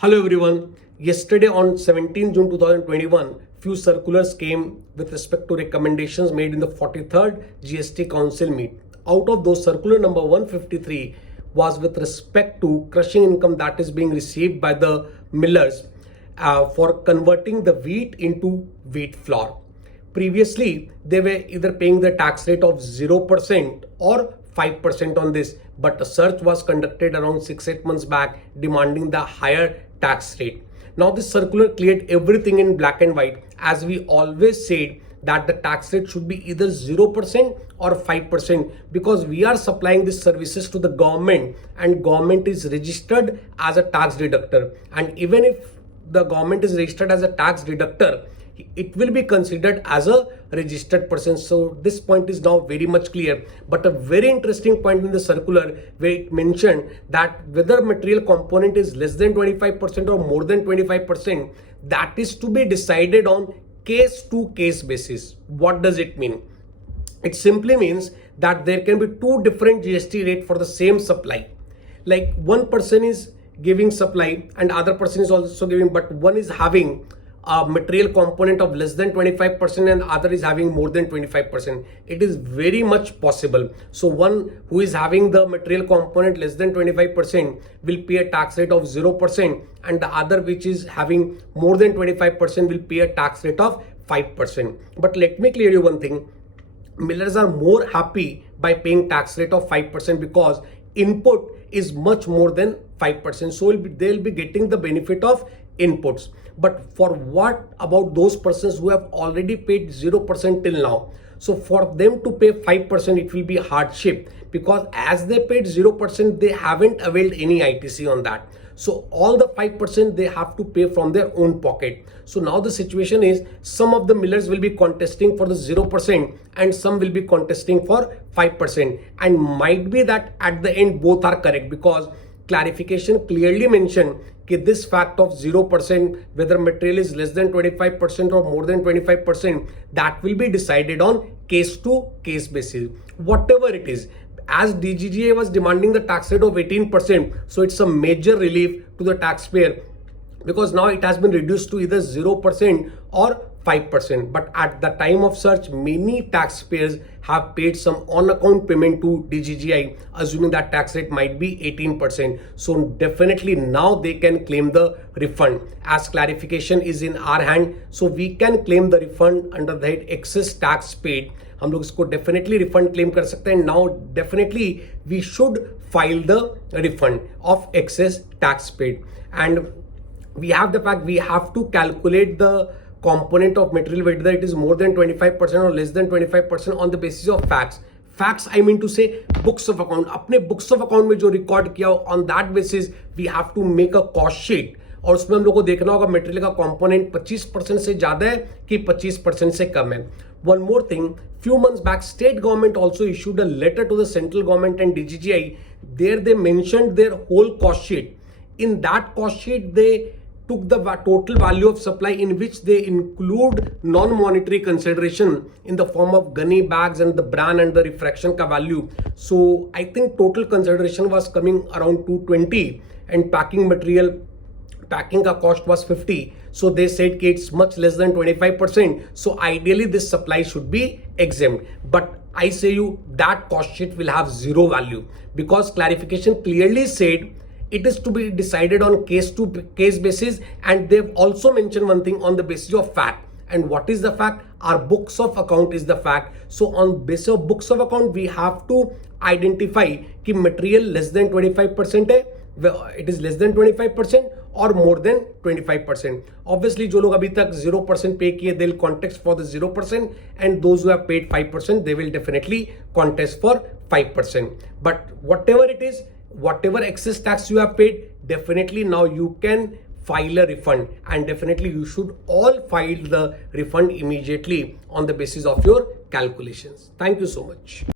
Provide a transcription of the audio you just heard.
Hello everyone. Yesterday on 17 June 2021, few circulars came with respect to recommendations made in the 43rd GST Council meet. Out of those, circular number 153 was with respect to crushing income that is being received by the millers for converting the wheat into wheat flour. Previously, they were either paying the tax rate of 0% or 5% on this, but a search was conducted around 6-8 months back demanding the higher tax rate. Now this circular cleared everything in black and white, as we always said that the tax rate should be either 0% or 5% because we are supplying these services to the government and government is registered as a tax deductor, and even if the government is registered as a tax deductor, it will be considered as a registered person. So this point is now very much clear. But a very interesting point in the circular where it mentioned that whether material component is less than 25% or more than 25%, that is to be decided on case to case basis. What does it mean? It simply means that there can be two different GST rate for the same supply. Like one person is giving supply and other person is also giving, but one is having a material component of less than 25% and other is having more than 25%. It is very much possible. So one who is having the material component less than 25% will pay a tax rate of 0%, and the other which is having more than 25% will pay a tax rate of 5%. But let me clear you one thing. Millers are more happy by paying tax rate of 5% because input is much more than 5%. So they'll be getting the benefit of inputs. But for what about those persons who have already paid 0% till now? So for them to pay 5%, it will be hardship because as they paid 0%, they haven't availed any ITC on that. So all the 5% they have to pay from their own pocket. So now the situation is some of the millers will be contesting for the 0% and some will be contesting for 5%. And might be that at the end both are correct because clarification clearly mentioned this fact of 0%, whether material is less than 25% or more than 25%, that will be decided on case to case basis. Whatever it is, as DGGA was demanding the tax rate of 18%, so it's a major relief to the taxpayer because now it has been reduced to either 0% or 5%. But at the time of search, many taxpayers have paid some on-account payment to DGGI, assuming that tax rate might be 18%. So definitely now they can claim the refund. As clarification is in our hand, so we can claim the refund under the head excess tax paid. हम लोग इसको definitely refund claim कर सकते हैं. Now definitely we should file the refund of excess tax paid, and we have the fact we have to calculate the component of material whether it is more than 25% or less than 25% on the basis of facts. Facts I mean to say books of account. अपने books of account में जो record किया on that basis we have to make a cost sheet और उसमें हम लोग को देखना होगा मटेरियल का कंपोनेंट 25% से ज्यादा है कि 25% से कम है. One more thing, few months back state government also issued a letter to the central government and DGGI. There they mentioned their whole cost sheet. In that cost sheet they took the total value of supply in which they include non-monetary consideration in the form of gunny bags and the bran and the refraction ka value. So I think total consideration was coming around 220 and packing material packing ka cost was 50. So they said it's much less than 25%. So ideally this supply should be exempt. But I say you that cost sheet will have zero value because clarification clearly said it is to be decided on case to case basis, and they've also mentioned one thing on the basis of fact. And what is the fact? Our books of account is the fact. So on basis of books of account, we have to identify कि material less than 25% है, it is less than 25% or more than 25%. Obviously जो लोग अभी तक 0% pay किए, they'll contest for the 0%, and those who have paid 5%, they will definitely contest for 5%. But whatever it is, whatever excess tax you have paid, definitely now you can file a refund, and definitely you should all file the refund immediately on the basis of your calculations. Thank you so much.